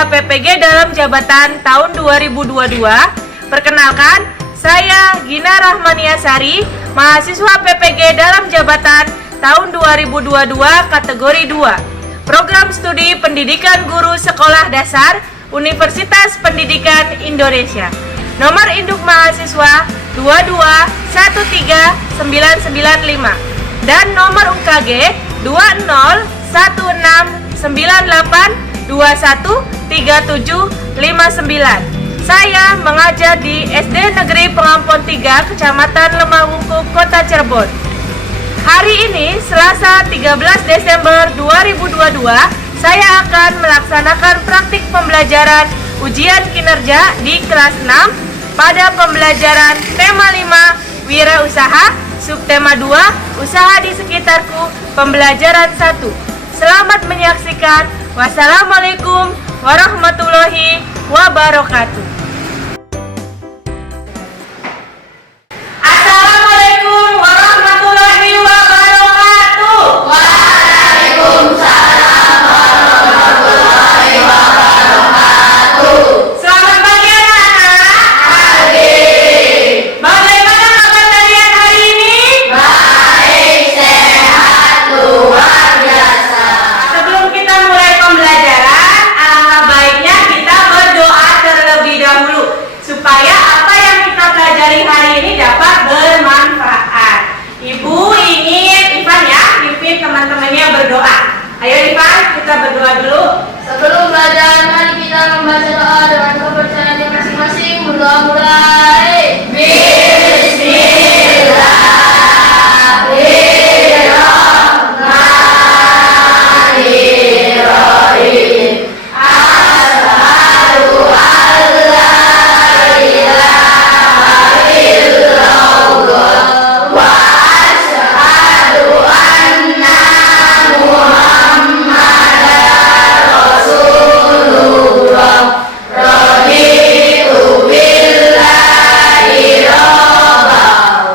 Siswa PPG dalam jabatan tahun 2022. Perkenalkan, saya Gina Rahmaniasari, mahasiswa PPG dalam jabatan tahun 2022 kategori 2. Program Studi Pendidikan Guru Sekolah Dasar Universitas Pendidikan Indonesia. Nomor induk mahasiswa 2213995 dan nomor UKG 201698213759. Saya mengajar di SD Negeri Pengampon 3, Kecamatan Lemahungku, Kota Cirebon. Hari ini, Selasa 13 Desember 2022, saya akan melaksanakan praktik pembelajaran ujian kinerja di kelas 6 pada pembelajaran tema 5 Wirausaha, subtema 2 Usaha di Sekitarku, pembelajaran 1. Selamat menyaksikan. Wassalamualaikum warahmatullahi wabarakatuh. Assalamualaikum warahmatullahi wabarakatuh. Waalaikumsalam warahmatullahi wabarakatuh. Selamat pagi anak-anak. Pagi. Bagaimana kabar kalian hari ini? Baik, sehat, luar biasa. Sebelum kita mulai pembelajaran, alangkah baiknya kita berdoa terlebih dahulu supaya apa yang kita pelajari hari ini dapat bermanfaat. Ibu ingin Ivan ya, pimpin teman-temannya berdoa. Ayo Ivan, kita berdoa dulu. Sebelum belajar, mari kita membaca doa dengan kepercayaan masing-masing. Berdoa mulai. Bismillahirrahmanirrahim. Asyhadu an la ilaha illallah wa asyhadu anna Muhammadar Rasulullah. Raditu billahi rabba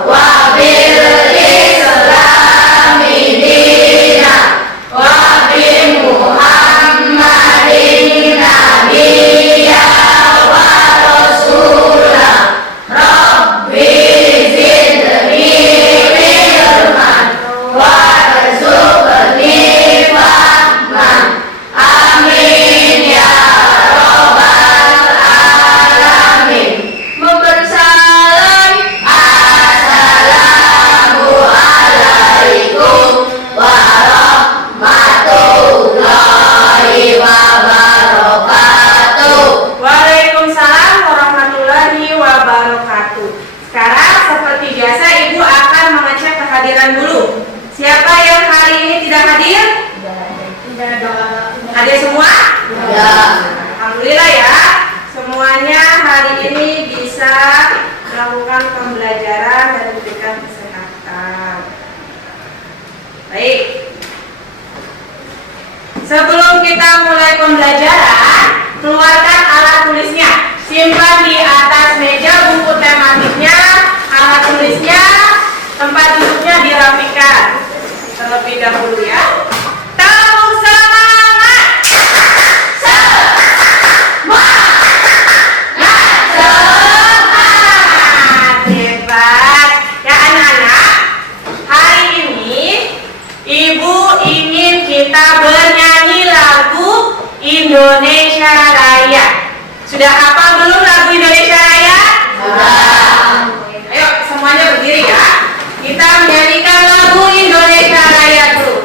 wa bil islami dina wa bi Muhammadin nabiyya wa rasula. Rabbi zidni ilman warzuqni fahman. Amin ya rabbal alamin. Memberi salam. Assalamualaikum warahmatullahi wabarakatuh. Waalaikumsalam warahmatullahi wabarakatuh. Sekarang seperti biasa Ibu akan mengecek kehadiran dulu. Siapa yang hari ini tidak hadir? Hadir semua? Ya. Alhamdulillah ya. Semuanya hari ini bisa melakukan pembelajaran dan diberikan kesehatan. Baik. Sebelum kita mulai pembelajaran, keluarkan alat tulisnya. Simpan di atas meja buku tematiknya, alat tulisnya, tempat duduknya dirapikan terlebih dahulu ya. Tepuk semangat. Semangat. Hebat. Ya anak-anak, hari ini Ibu ingin kita bernyanyi lagu Indonesia Raya. Sudah hafal belum lagu Indonesia Raya? Sudah. Ayo semuanya berdiri ya. Kita menyanyikan lagu Indonesia Raya dulu.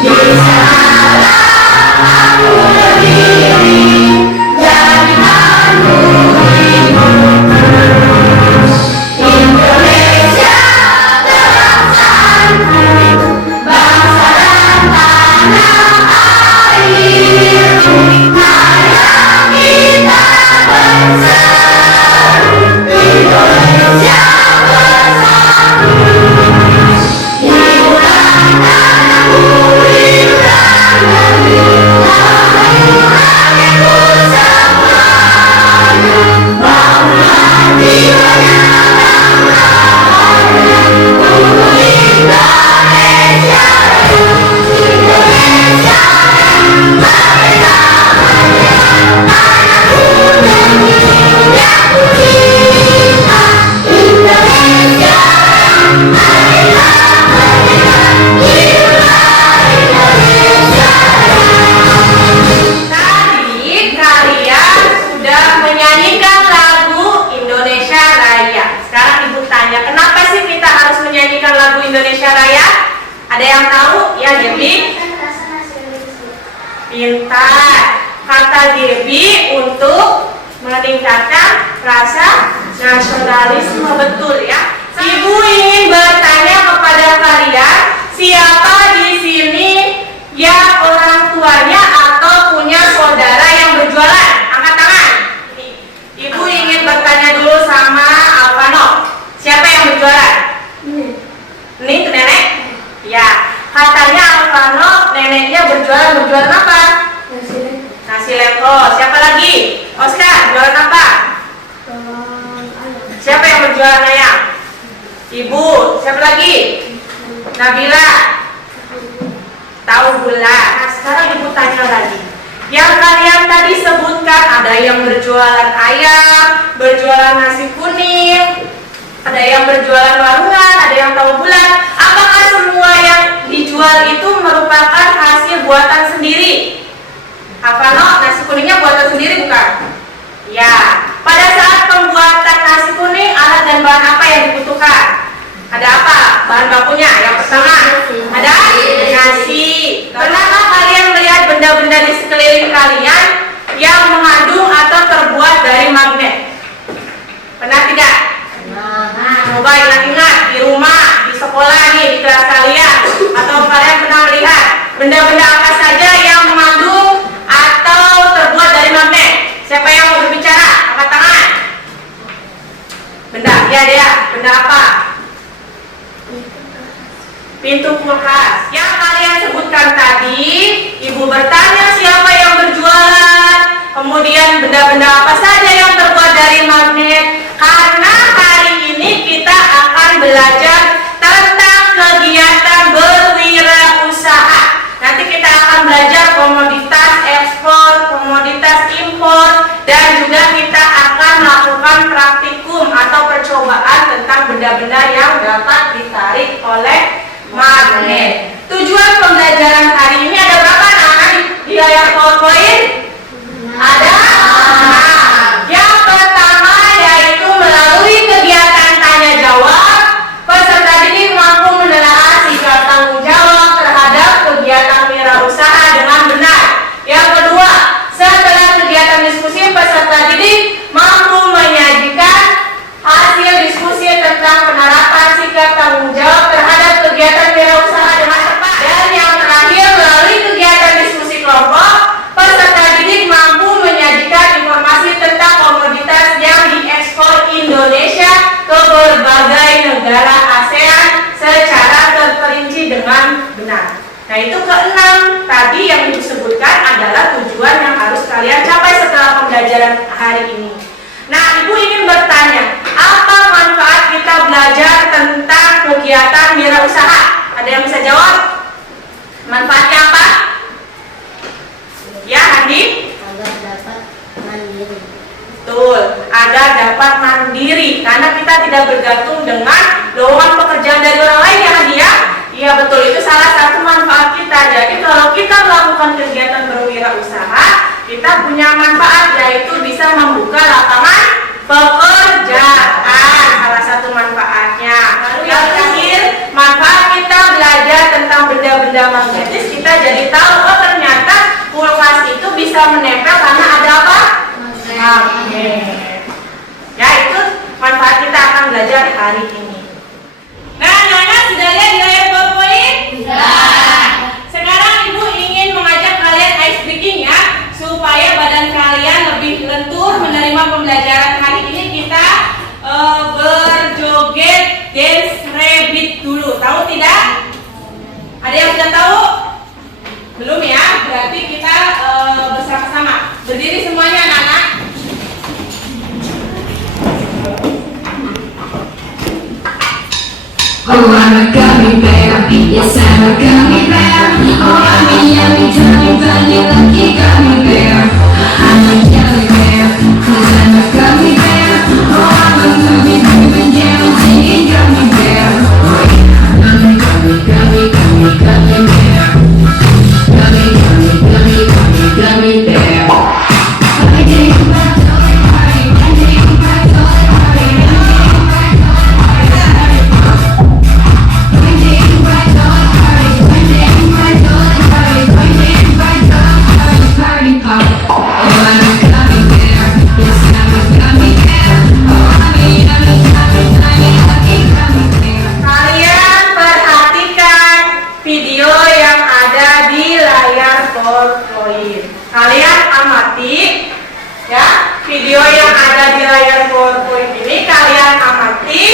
Di sana Pintar. Kata Debbie untuk meningkatkan rasa nasionalisme, betul ya. Ibu ingin bertanya kepada kalian, siapa di sini yang orang tuanya atau punya saudara yang berjualan? Angkat tangan. Ibu ingin bertanya dulu sama Alvano. Siapa yang berjualan? Ini tuh nenek? Ya. Katanya Alvano neneknya berjualan apa? Nasi lempol. Siapa lagi? Oscar, jualan apa? Siapa yang berjualan ayam? Ibu. Siapa lagi? Nabila. Tahu gula. Nah, sekarang ibu tanya lagi. Yang kalian tadi sebutkan, ada yang berjualan ayam, berjualan nasi kuning, ada yang berjualan warungan, ada yang tahu bulat. Apakah semua yang dijual itu merupakan hasil buatan sendiri? Alvano, nasi kuningnya buatan sendiri bukan? Ya. Pada saat pembuatan nasi kuning, alat dan bahan apa yang dibutuhkan? Ada apa bahan bakunya? Yang pertama ada nasi. Pernahkah kalian melihat benda-benda di sekeliling kalian yang mengandung atau terbuat dari magnet? Pernah tidak? Coba ingat-ingat di rumah, di sekolah nih, di kelas kalian, atau kalian pernah melihat benda-benda apa saja yang mengandung atau terbuat dari magnet? Siapa yang mau berbicara? Angkat tangan. Benda, ya dia. Benda apa? Pintu kulkas. Yang kalian sebutkan tadi, ibu bertanya siapa yang berjualan, kemudian benda-benda apa saja yang terbuat dari magnet. Karena hari ini kita akan belajar tentang kegiatan berwirausaha. Nanti kita akan belajar komoditas ekspor, komoditas impor, dan juga kita akan melakukan praktikum atau percobaan tentang benda-benda yang dapat ditarik oleh magnet. Tujuan pembelajaran hari ini ada berapa anak-anak di layar PowerPoint? Ada 6. Yang pertama yaitu melalui kegiatan tanya jawab, peserta didik mampu menelaah sikap tanggung jawab terhadap kegiatan wirausaha dengan benar. Yang kedua, setelah kegiatan diskusi, peserta didik mampu menyajikan hasil diskusi tentang penerapan sikap tanggung jawab terhadap kegiatan wirausaha dengan tepat. Dan yang terakhir, melalui kegiatan diskusi kelompok, peserta didik mampu menyajikan informasi tentang komoditas yang diekspor Indonesia ke berbagai negara ASEAN secara terperinci dengan benar. Nah, itu keenam tadi yang disebutkan adalah tujuan yang harus kalian capai setelah pembelajaran hari ini. Nah, ibu ingin bertanya, apa manfaat kita belajar tentang kegiatan wirausaha? Ada yang bisa jawab? Manfaatnya apa? Ya, Andi? Agar dapat mandiri. Betul, agar dapat mandiri. Karena kita tidak bergantung dengan lowongan pekerjaan dari orang lain ya, Andi ya? Iya betul, itu salah satu manfaat kita. Jadi kalau kita melakukan kegiatan berwirausaha, kita punya manfaat, yaitu bisa membuka lapangan pekerjaan. Salah satu manfaatnya. Lalu yang terakhir, manfaat kita belajar tentang benda-benda magnetis. Kita jadi tahu, oh ternyata kulkas itu bisa menempel karena ada apa? Magnet. Ya, itu manfaat kita akan belajar hari ini. Nah, anak-anak sudah lihat di layar PowerPoint? Sudah. Sekarang ibu ingin mengajak kalian ice breaking ya, supaya badan kalian lebih lentur menerima pembelajaran hari ini. Kita berjoget dance rabbit dulu. Tahu tidak? Ada yang sudah tahu? Belum ya? Berarti kita bersama-sama. Berdiri semuanya anak-anak. Oh, I'm a gummy bear. Yes, I'm a gummy bear. Oh, I'm a yummy, tummy, bunny, lucky gummy bear. I'm a jelly bear, 'cause I'm a gummy bear. Oh, I'm a gummy, moving, jamming, singing gummy bear. Oh, yeah, gummy, gummy, gummy, gummy, gummy bear. Gummy, gummy, gummy, gummy, gummy bear. I take my toy party, I take my toy party, I take my toy party. One day in my toy party, one day in my toy party, one day in PowerPoint. Kalian amati ya, video yang ada di layar PowerPoint ini kalian amati.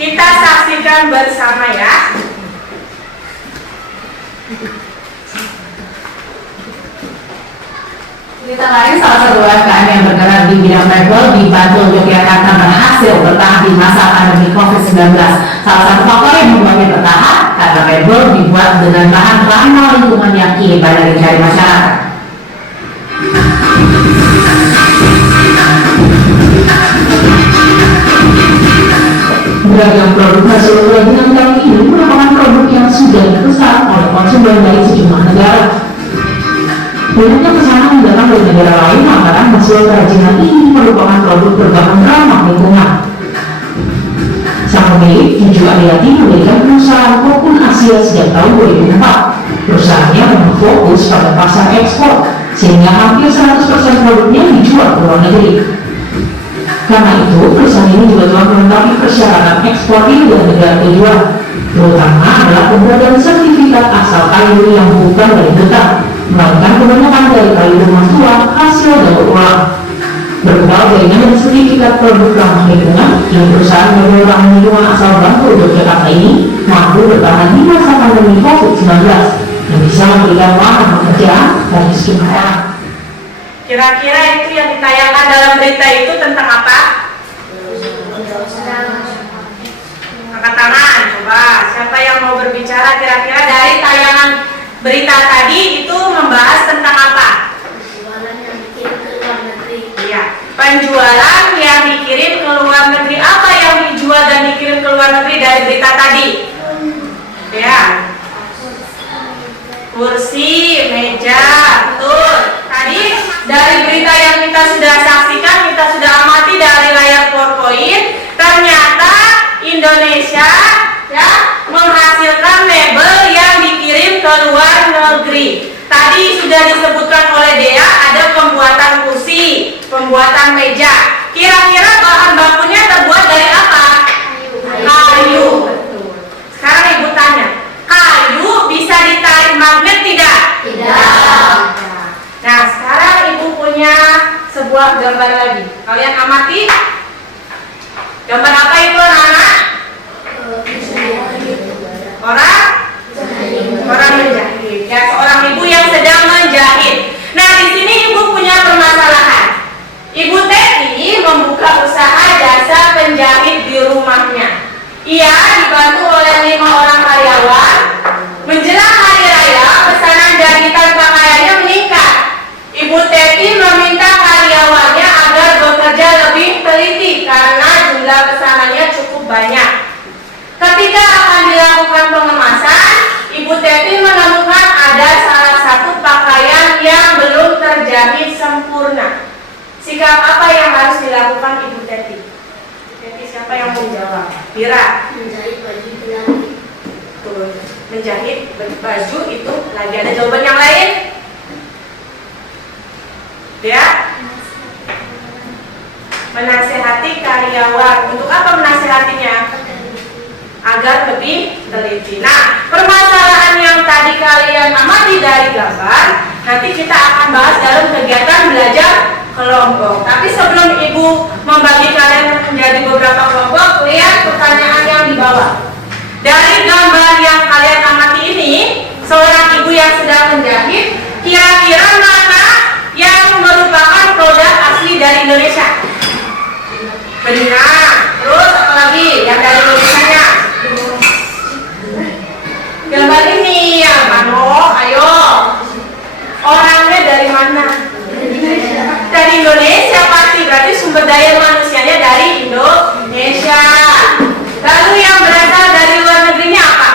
Kita saksikan bersama ya. Cerita lain, salah satu UMKM yang bergerak di bidang travel di Bantul, Yogyakarta berhasil bertahan di masa pandemi COVID-19. Salah satu faktor yang membuatnya bertahan karena travel dibuat dengan bahan ramah lingkungan yang kini banyak dicari masyarakat. Beragam produk hasil kerajinan kami ini merupakan produk yang sudah dipesan oleh konsumen dari sejumlah negara. Banyaknya pesanan yang datang dari negara lain lantaran hasil kerajinan ini merupakan produk berbahan ramah lingkungan. Sang pemilik, Juju Ariati, mendirikan perusahaan Kokun Asia sejak tahun 2004. Perusahaannya memang fokus pada pasar ekspor, sehingga hampir 100% produknya dijual ke luar negeri. Karena itu, perusahaan ini juga telah melengkapi persyaratan ekspor di negara tujuan, terutama adalah pembuatan sertifikat asal kayu yang bukan dari hutan, melainkan kebanyakan dari kayu rumah tua hasil daur ulang. Berbekal jaringan dan sertifikat produk ramah lingkungan, yang perusahaan daur ramah lingkungan asal Bantul, Yogyakarta ini mampu bertahan di masa pandemi COVID-19 yang bisa memberikan lapangan pekerjaan bagi sejumlah orang. Kira-kira itu yang ditayangkan dalam berita itu tentang apa? Angkat tangan, coba. Siapa yang mau berbicara kira-kira dari tayangan berita tadi itu membahas tentang apa? Penjualan yang dikirim ke luar negeri. Iya, penjualan yang dikirim ke luar negeri. Apa yang dijual dan dikirim ke luar negeri dari berita tadi? Ya, kursi, meja, betul. Tadi dari berita yang kita sudah saksikan, kita sudah amati dari layar PowerPoint, ternyata Indonesia ya menghasilkan mebel yang dikirim ke luar negeri. Tadi sudah disebutkan oleh Dea, ada pembuatan kursi, pembuatan meja. Kira-kira bahan bakunya terbuat dari apa? Kayu. Betul. Sekarang Ibu tanya, kayu bisa ditarik magnet tidak? Tidak. Nah, sekarang Ibu punya sebuah gambar lagi. Kalian amati. Gambar apa itu, anak-anak? Orang menjahit. Ya, seorang ibu yang sedang menjahit. Nah, di sini Ibu punya permasalahan. Ibu Teti membuka usaha jasa penjahit di rumahnya. Ia dibantu oleh 5 orang karyawan. Menjelang hari raya, pesanan jahitan pakaiannya meningkat. Ibu Teti meminta karyawannya agar bekerja lebih teliti karena jumlah pesanannya cukup banyak. Ketika akan dilakukan pengemasan, Ibu Teti menemukan ada salah satu pakaian yang belum terjahit sempurna. Sikap apa yang harus dilakukan Ibu Teti? Teti, siapa yang mau jawab? Bira. Menjahit baju lagi. Tuh, menjahit baju itu lagi. Ada jawaban yang lain? Ya? Menasehati karyawan. Untuk apa menasehatinya? Agar lebih teliti. Nah, permasalahan yang tadi kalian amati dari gambar, nanti kita akan bahas dalam kegiatan belajar kelompok. Tapi sebelum Ibu membagi kalian menjadi beberapa kelompok, lihat pertanyaan yang di bawah. Dari gambar yang kalian amati ini, seorang ibu yang sedang menjahit, kira-kira mana yang merupakan produk asli dari Indonesia? Benar. Terus apa lagi yang dari Indonesia-nya? Gambar ini ya, Mano, ayo. Orangnya dari mana? Dari Indonesia pasti, berarti sumber daya manusianya dari Indonesia. Lalu yang berasal dari luar negerinya apa?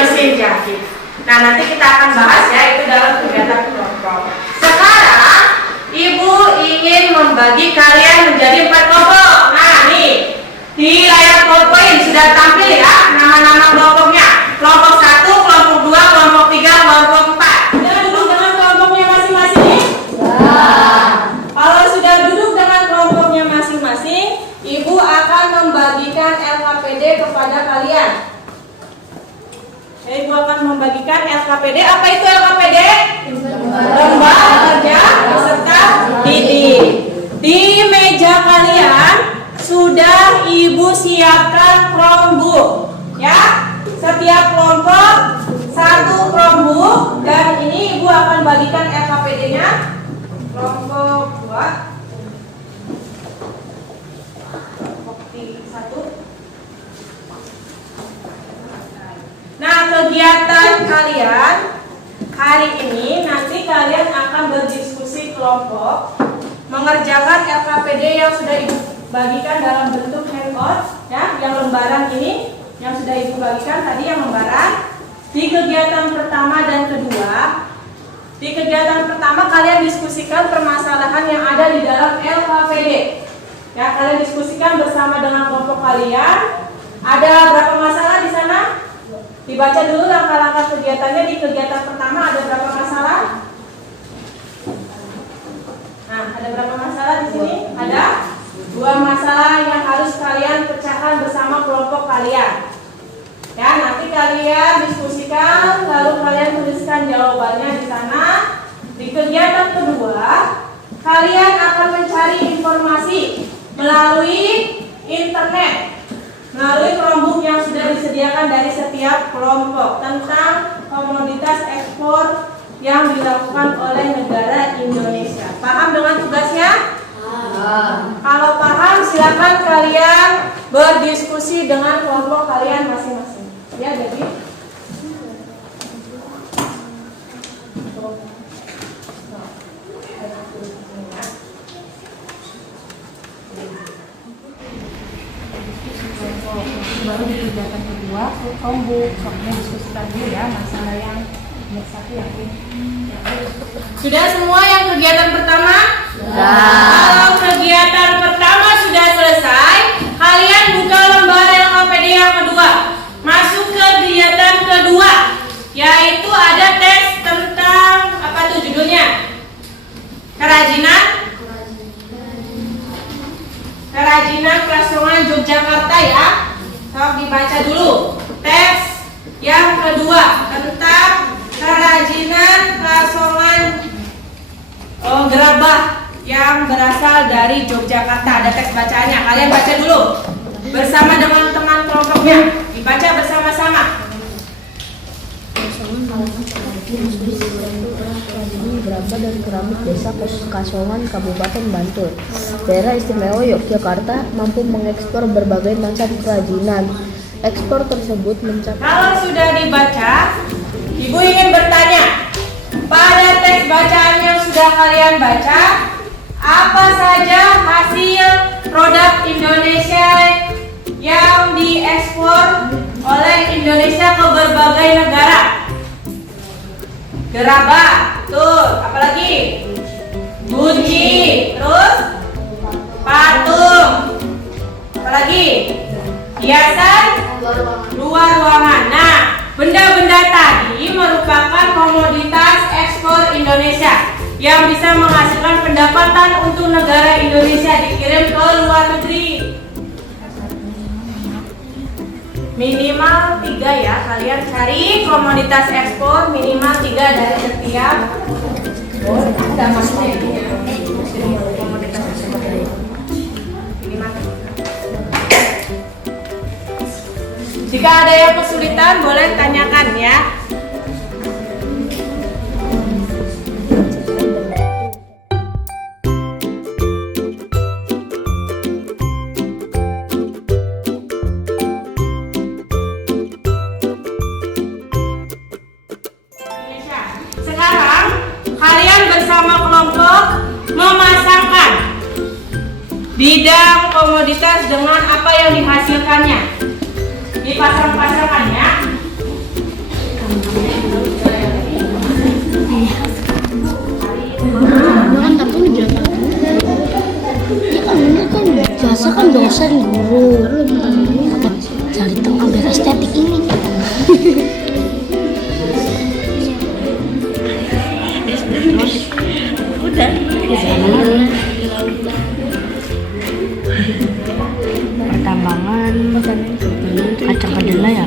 Mesin jahit. Nah, nanti kita akan bahas ya, itu dalam kegiatan kelompok. Sekarang Ibu ingin membagi kalian menjadi 4 kelompok. Nah, nih di layar PowerPoint sudah tampil ya nama-nama kelompoknya. Kelompok 1, kelompok 2, kelompok 3, kelompok 4. Sudah duduk dengan kelompoknya masing-masing? Kalau sudah duduk dengan kelompoknya masing-masing, Ibu akan membagikan LKPD kepada kalian. Ibu akan membagikan LKPD. Apa itu itu LKPD? Lembar kerja peserta didik. Di meja kalian sudah Ibu siapkan Chromebook, ya. Setiap kelompok 1 Chromebook, dan ini Ibu akan bagikan LKPD-nya. Kelompok 2, kelompok 1. Nah, kegiatan kalian hari ini nanti kalian akan berdiskusi kelompok, mengerjakan LKPD yang sudah Ibu bagikan dalam bentuk handout, ya, yang lembaran ini yang sudah Ibu bagikan tadi yang lembaran. Di kegiatan pertama dan kedua, di kegiatan pertama kalian diskusikan permasalahan yang ada di dalam LKPD. Ya, kalian diskusikan bersama dengan kelompok kalian. Ada berapa masalah di sana? Dibaca dulu langkah-langkah kegiatannya. Di kegiatan pertama ada berapa masalah? Nah, ada berapa masalah di sini? Ada 2 masalah yang harus kalian pecahkan bersama kelompok kalian. Ya, nanti kalian diskusikan, lalu kalian tuliskan jawabannya di sana. Di kegiatan kedua, kalian akan mencari informasi melalui internet, melalui Chromebook yang sudah disediakan dari setiap kelompok tentang komoditas ekspor yang dilakukan oleh negara Indonesia. Paham dengan tugasnya? Kalau paham, silakan kalian berdiskusi dengan kelompok kalian masing-masing. Ya, jadi baru di kegiatan kedua, Chromebook, soknya diskusikan dulu ya masalah yang nomor 1 yang ini. Sudah semua yang kegiatan pertama? Kalau kegiatan pertama sudah selesai, kalian buka lembar LKPD yang kedua. Masuk ke kegiatan kedua, yaitu ada tes tentang apa tuh judulnya? Kerajinan Krasongan Yogyakarta ya. Sok dibaca dulu. Tes yang kedua tentang kerajinan Krasongan gerabah yang berasal dari Yogyakarta. Ada teks bacaannya. Kalian baca dulu bersama dengan teman kelompoknya. Dibaca bersama-sama. Gerabah dan keramik Desa Kasongan, Kabupaten Bantul, Daerah Istimewa Yogyakarta mampu mengekspor berbagai macam kerajinan. Ekspor tersebut mencapai. Kalau sudah dibaca, Ibu ingin bertanya, pada teks bacaan yang sudah kalian baca, apa saja hasil produk Indonesia yang diekspor oleh Indonesia ke berbagai negara? Gerabah, tuh, apalagi? Guci, terus patung, apalagi? Hiasan luar ruangan. Nah, benda-benda tadi merupakan komoditas ekspor Indonesia yang bisa menghasilkan pendapatan untuk negara Indonesia dikirim ke luar negeri. Minimal 3 ya, kalian cari komoditas ekspor minimal 3 dari setiap. Ada maksudnya ini ya. Komoditas ekspor dari minimal 3. Jika ada yang kesulitan boleh tanyakan ya. Sekarang kalian bersama kelompok memasangkan bidang komoditas dengan apa yang dihasilkannya. Dipasang-pasangkan ya. Ini kan biasa kan dosen guru. Cari tempat biar estetik ini. Udah. Pertambangan kacang kedelai ya.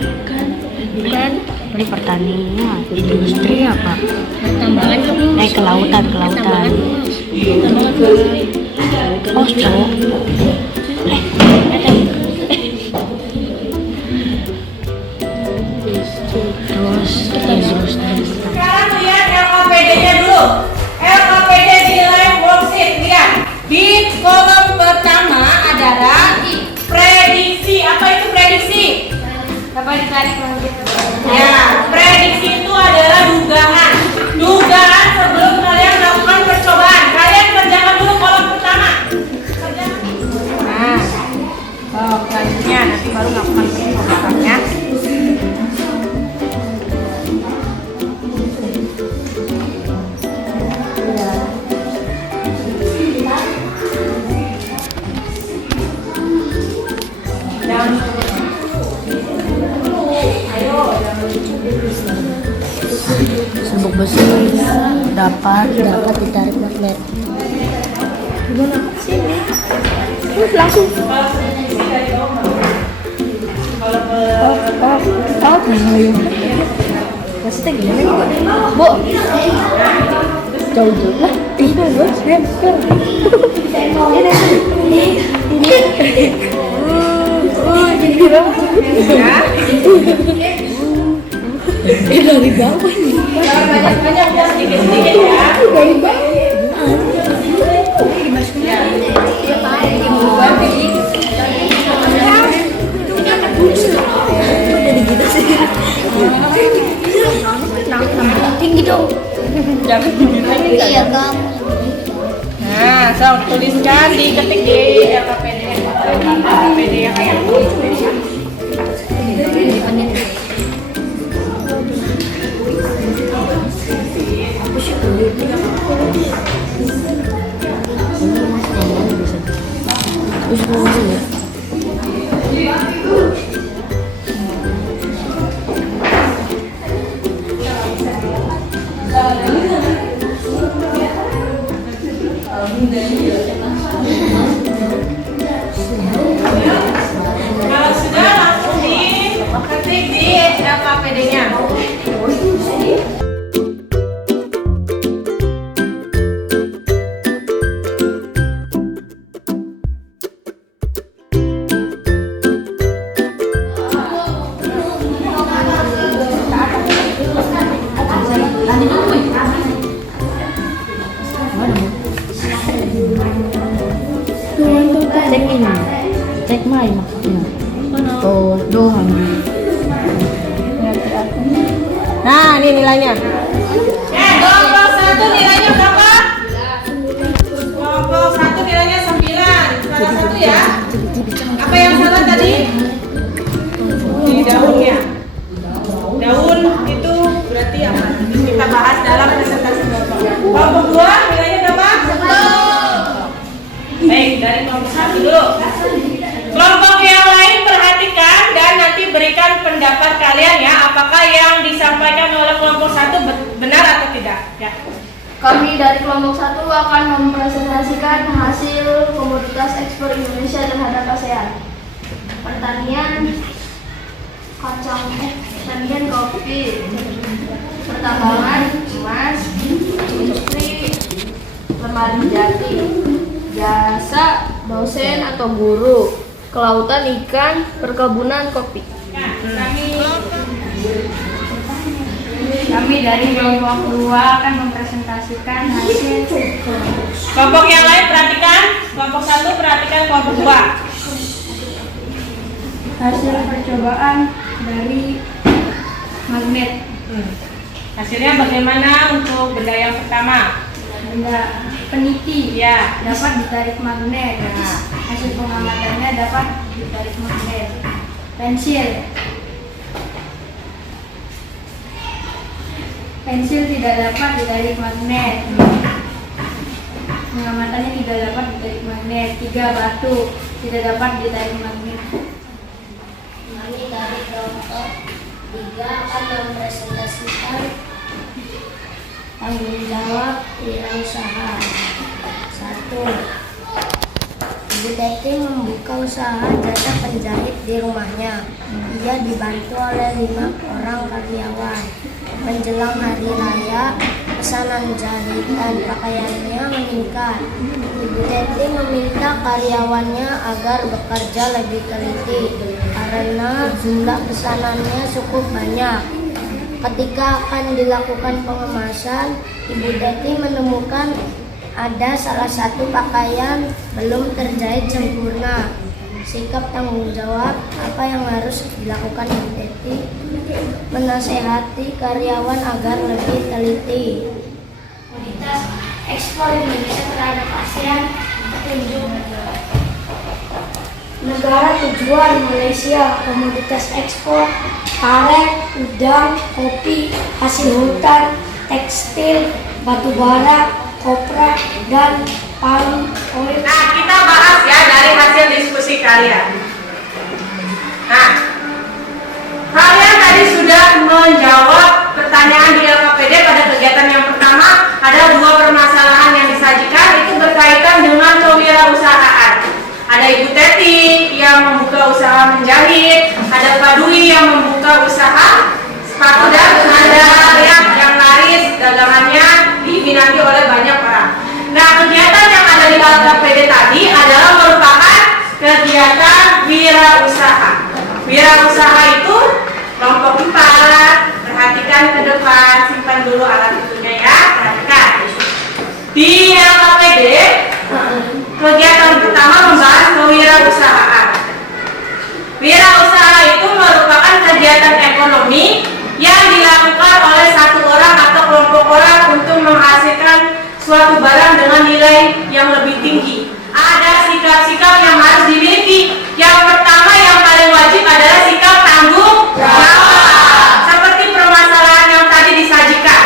pertanian, industri apa? Tambangan Kelautan. Oh, cowok. Terus Sekarang lihat LKPD-nya dulu. LKPD di live worksheet, lihat. Di kolom pertama adalah prediksi. Apa itu prediksi? Dapat ditarik lagi. Ya, prediksi itu adalah dugaan. Dugaan sebelum kalian melakukan percobaan. Kalian kerjakan dulu kolom pertama. Nah, selanjutnya nanti baru melakukan percobaannya. Sabuk besi dapat ditarik magnet. Gimana sini? Langsung. Maksudnya gimana nih, Bu? Jauh lah. Itu bos, hamster. Ini dari bawah nih. Banyak-banyak ya, sedikit-sedikit ya. Dari bawah. Tinggi dong. Jangan Iya kamu. Nah, so tuliskan diketik di LKPD yang kayak kalau sudah langsung diketik di LKPD-nya. cek ini, cek mai maksudnya. Oh, doang. Nah, ini nilainya. Kelompok 1 nilainya berapa? Kelompok 1 nilainya 9. Salah satu ya. Apa yang salah tadi? Di daunnya. Daun itu berarti apa? Kita bahas dalam presentasi kelompok. Kelompok 2 nilainya berapa? 10. Baik, dari kelompok 1 dulu. Kelompok yang lain perhatikan dan nanti berikan pendapat kalian ya, apakah yang disampaikan oleh kelompok 1 benar atau tidak ya. Kami dari kelompok 1 akan mempresentasikan hasil komoditas ekspor Indonesia terhadap ASEAN. Pertanian pertanian kopi, pertambangan emas, industri lemari jati, jasa dosen atau guru, kelautan ikan, perkebunan kopi. Kami dari kelompok 2 akan mempresentasikan hasil Kelompok yang lain perhatikan, kelompok 1 perhatikan kelompok 2. hasil percobaan dari magnet. Hasilnya bagaimana untuk benda yang pertama? Benda peniti Ya. dapat ditarik magnet. Nah. Hasil pengamatannya dapat ditarik magnet. Pensil tidak dapat ditarik magnet. Pengamatannya tidak dapat ditarik magnet. 3 batu tidak dapat ditarik magnet. Kami dari kelompok 3 akan mempresentasikan tanggung jawab wirausaha. 1. Ibu Teti membuka usaha jasa penjahit di rumahnya. Ia dibantu oleh 5 orang karyawan. Menjelang hari raya, pesanan jahitan pakaiannya meningkat. Ibu Teti meminta karyawannya agar bekerja lebih teliti karena jumlah pesanannya cukup banyak. Ketika akan dilakukan pengemasan, Ibu Teti menemukan ada salah satu pakaian belum terjahit sempurna. Sikap tanggung jawab apa yang harus dilakukan Ibu Teti? Menasehati karyawan agar lebih teliti. Komoditas ekspor Indonesia terhadap ASEAN petunjuk negara tujuan Malaysia. Komoditas ekspor karet, udang, kopi, hasil hutan, tekstil, batu bara, kopra, dan palm oil. Nah, kita bahas ya dari hasil diskusi kalian. Nah, kalian tadi sudah menjawab pertanyaan di LKPD pada kegiatan yang pertama. Ada 2 permasalahan yang disajikan, itu berkaitan dengan kewirausahaan. Ada Ibu Teti yang membuka usaha menjahit, ada Pak Dwi yang membuka usaha sepatu, dan ada yang laris dagangannya diminati oleh banyak orang. Nah, kegiatan yang ada di LKPD tadi adalah merupakan kegiatan wirausaha. Wirausaha itu kelompok 4, perhatikan ke depan, simpan dulu alat itunya ya, perhatikan. Di LKPD, kegiatan pertama membahas kewirausahaan. Wirausaha itu merupakan kegiatan ekonomi yang dilakukan oleh satu orang atau kelompok orang untuk menghasilkan suatu barang dengan nilai yang lebih tinggi. Ada sikap-sikap yang harus dimiliki. Yang pertama yang paling wajib adalah sikap tanggung jawab. Seperti permasalahan yang tadi disajikan.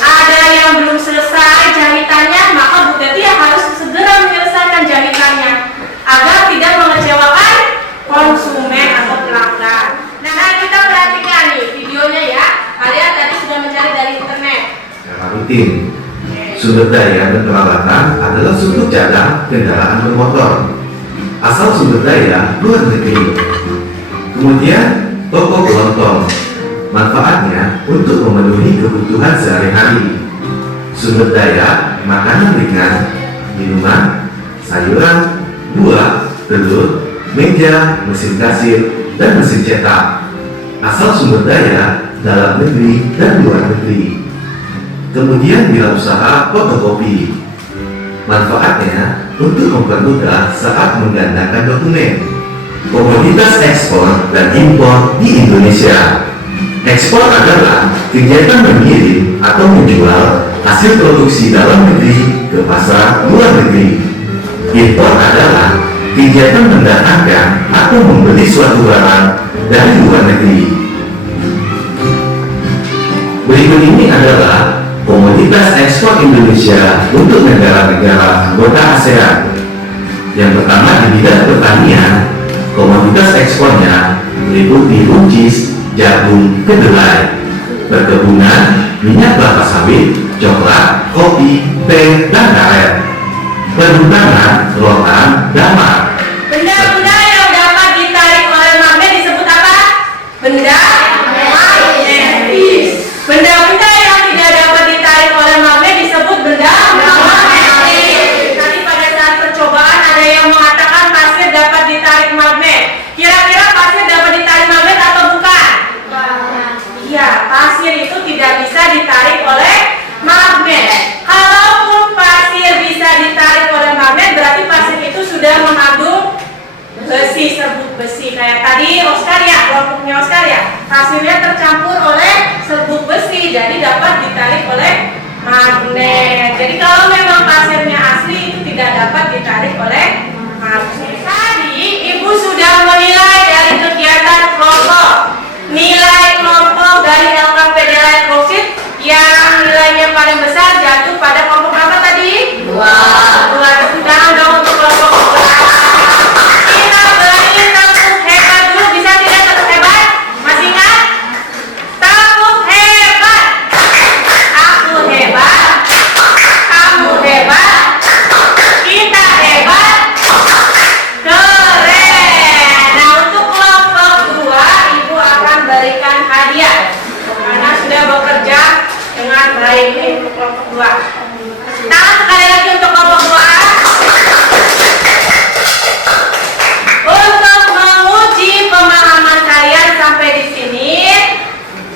Ada yang belum selesai jahitannya, maka Bu Teti harus segera menyelesaikan jahitannya agar tidak mengecewakan konsumen atau pelanggan. Nah, kita perhatikan nih videonya ya. Kalian tadi sudah mencari dari internet. Secara rutin, sumber daya dan peralatan adalah sumber cadangan kendaraan bermotor. Asal sumber daya luar negeri. Kemudian toko kelontong. Manfaatnya untuk memenuhi kebutuhan sehari-hari. Sumber daya makanan ringan, minuman, sayuran, buah, telur, meja, mesin kasir, dan mesin cetak. Asal sumber daya dalam negeri dan luar negeri. Kemudian wirausaha fotokopi. Manfaatnya untuk mempermudah saat menggandakan dokumen. Komoditas ekspor dan impor di Indonesia. Ekspor adalah kegiatan mengirim atau menjual hasil produksi dalam negeri ke pasar luar negeri. Impor adalah kegiatan mendatangkan atau membeli suatu barang dari luar negeri. Berikut ini adalah komoditas ekspor Indonesia untuk negara-negara anggota ASEAN. Yang pertama di bidang pertanian, komoditas ekspornya meliputi buncis, jagung, kedelai, perkebunan, minyak kelapa sawit, coklat, kopi, teh, dan karet, perhutanan, rotan, damar. Benda-benda yang dapat ditarik oleh magnet disebut apa? Benda magnetis. Benda-benda yang tidak dapat ditarik oleh magnet disebut benda magnetis. Tadi pada saat percobaan ada yang mengatakan pasir dapat ditarik magnet. Kira-kira pasir dapat ditarik magnet atau bukan? Iya, pasir itu tidak bisa ditarik oleh magnet. Kalaupun pasir bisa ditarik oleh magnet, berarti pasir itu sudah mengandung besi, serbuk besi. Kayak tadi Oscar ya, kelompoknya Oscar ya, pasirnya tercampur oleh serbuk besi, jadi dapat ditarik oleh magnet. Jadi kalau memang pasirnya asli, itu tidak dapat ditarik oleh magnet. Tadi Ibu sudah menilai dari kegiatan kelompok. Nilai kelompok dari LKPD Light Profit yang nilainya paling besar jatuh pada kelompok apa tadi? 2. Tepuk tangan dong untuk kelompok 2. Kita beri tepuk hebat dulu, bisa tidak tepuk hebat? Masih ingat? Tepuk hebat. Aku hebat. Kamu hebat. Kita hebat. 2. Tangan sekali lagi untuk kelompok 2A. Untuk menguji pemahaman kalian sampai di sini,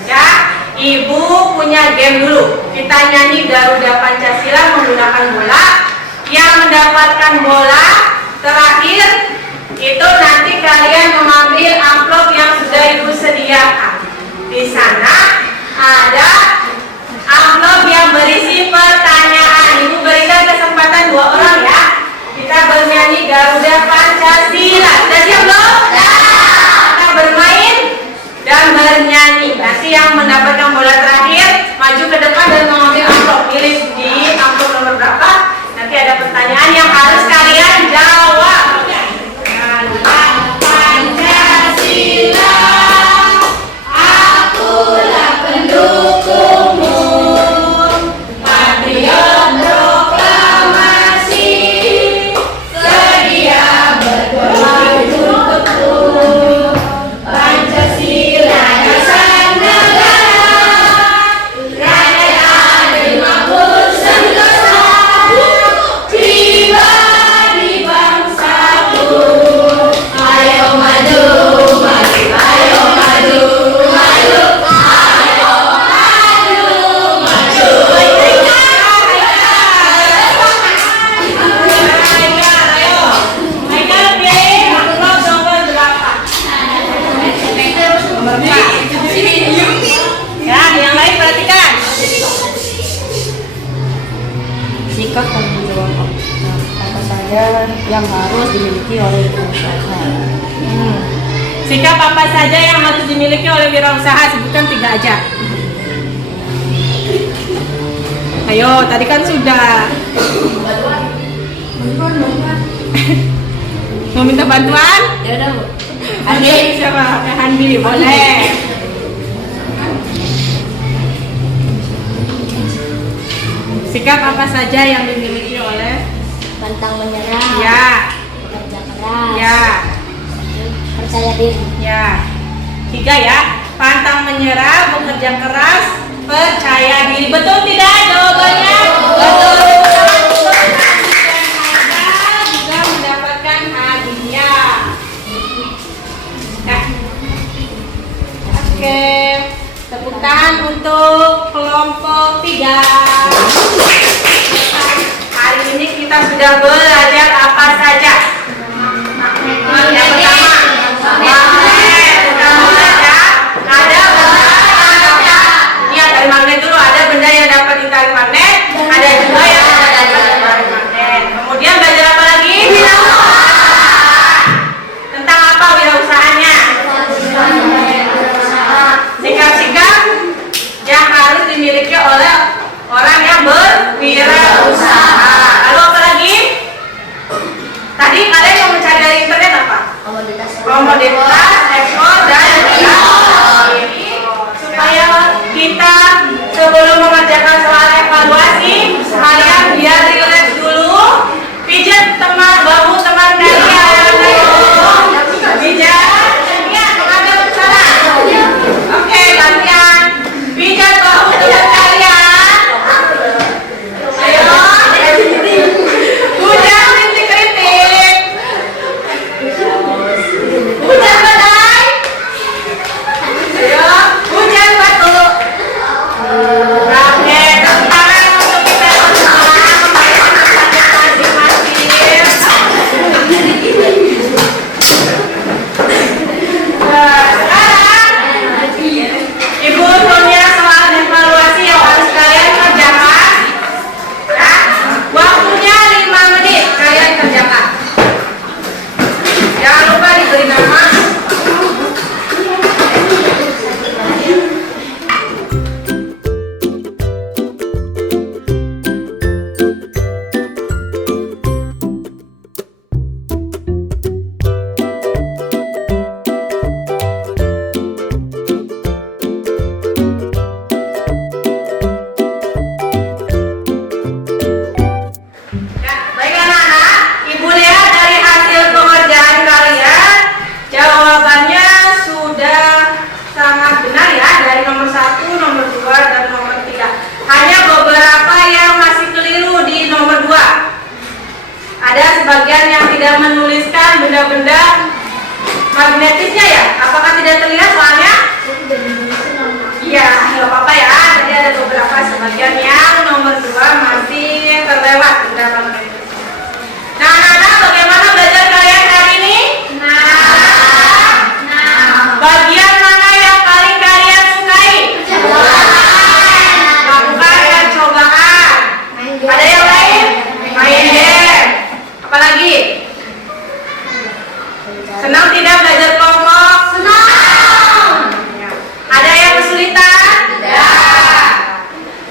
ya, Ibu punya game dulu. Kita nyanyi Garuda Pancasila menggunakan bola. Yang mendapatkan bola terakhir itu nanti kalian mengambil amplop yang sudah Ibu sediakan. Di sana ada amplop yang berisi pertanyaan. Ibu berikan kesempatan 2 orang ya. Kita bernyanyi Garuda Pancasila. Sudah siap belum? Kita bermain dan bernyanyi. Nanti yang mendapatkan bola terakhir maju ke depan dan mengambil amplop. Pilih di amplop nomor berapa. Nanti ada pertanyaan yang harus kalian jawab. Garuda Pancasila, akulah pendukungmu. Patriot proklamasi, sedia berkorban untukmu. Pancasila dasar negara, rakyat adil makmur sentosa, pribadi bangsaku. Ayo maju, maju, ayo maju, maju, ayo maju, maju. Ya, yang lain perhatikan. Sikap tanggung jawab apa saja yang harus dimiliki oleh wirausaha. Sikap apa saja yang harus dimiliki oleh wirausaha? Sebutkan 3 aja. Ayo, tadi kan sudah. Mau minta bantuan? Ya udah, Bu. Handi, siapa? Handi, boleh. Sikap apa saja yang dimiliki oleh? Pantang menyerah, Ya, bekerja keras, ya, percaya diri. ya. 3 ya. Pantang menyerah, bekerja keras, percaya diri. Betul tidak jawabannya? Betul. Dan juga mendapatkan hadiah. Nah. Oke. Tepuk tangan untuk kelompok 3. Hari ini kita sudah belajar apa saja? Yang pertama, magnet. Kita belajar ada benda. Ini dari magnet dulu. Ada benda yang dapat ditarik magnet. Ada juga yang tidak dapat ditarik magnet. Kemudian belajar apa lagi? Tentang apa wirausahanya? Sikap-sikap yang harus dimiliki oleh orang yang berwirausaha. Lalu apa lagi? Tadi kalian yang mencari dari internet apa? Komoditas, ekspor, dan supaya kita sebelum mengerjakan soal evaluasi, kalian magnetisnya ya? Apakah tidak terlihat soalnya? Iya, nggak apa-apa ya. Tadi ada beberapa sebagian yang nomor 2 masih terlewat di dalam magnetis. Nah, anak-anak, bagaimana belajar kalian hari ini? Bagian mana yang paling kalian sukai? Lakukan percobaan. Ada yang lain? Main game. Apalagi? Senang tidak belajar kelompok? Senang. Ada yang kesulitan? Tidak.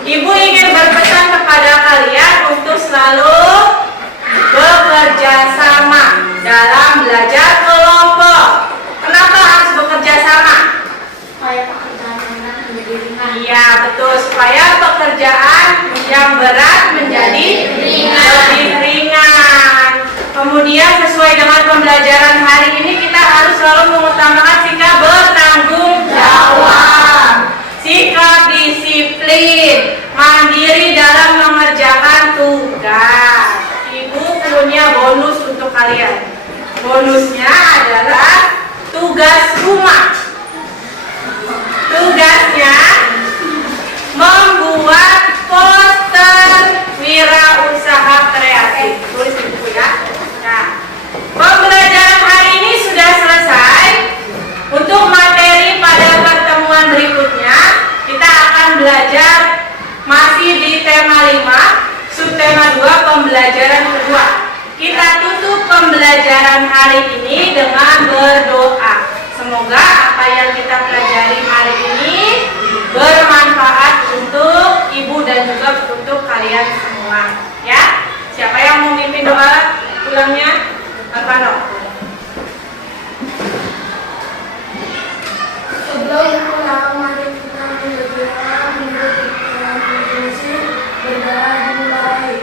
Ibu ingin berpesan kepada kalian untuk selalu bekerja sama dalam belajar kelompok. Kenapa harus bekerja sama? Supaya pekerjaan anak menjadi ringan. Iya, betul. Supaya pekerjaan yang berat menjadi lebih ringan. Kemudian sesuai dengan pembelajaran hari ini kita harus selalu mengutamakan sikap bertanggung jawab, sikap disiplin, mandiri dalam mengerjakan tugas. Ibu punya bonus untuk kalian. Bonusnya adalah tugas rumah. Tugasnya membuat poster wirausaha kreatif. Tulis di buku ya. Nah, pembelajaran hari ini sudah selesai. Untuk materi pada pertemuan berikutnya, kita akan belajar masih di tema 5, subtema 2, pembelajaran kedua. Kita tutup pembelajaran hari ini dengan berdoa. Semoga apa yang kita pelajari hari ini bermanfaat untuk ibu dan juga untuk kalian semua. Ya, siapa yang mau mimpin doa pulangnya? Arpano. Sebelum pulang, mari kita berdoa menurut Tuhan Yesus. Berdoa dimulai.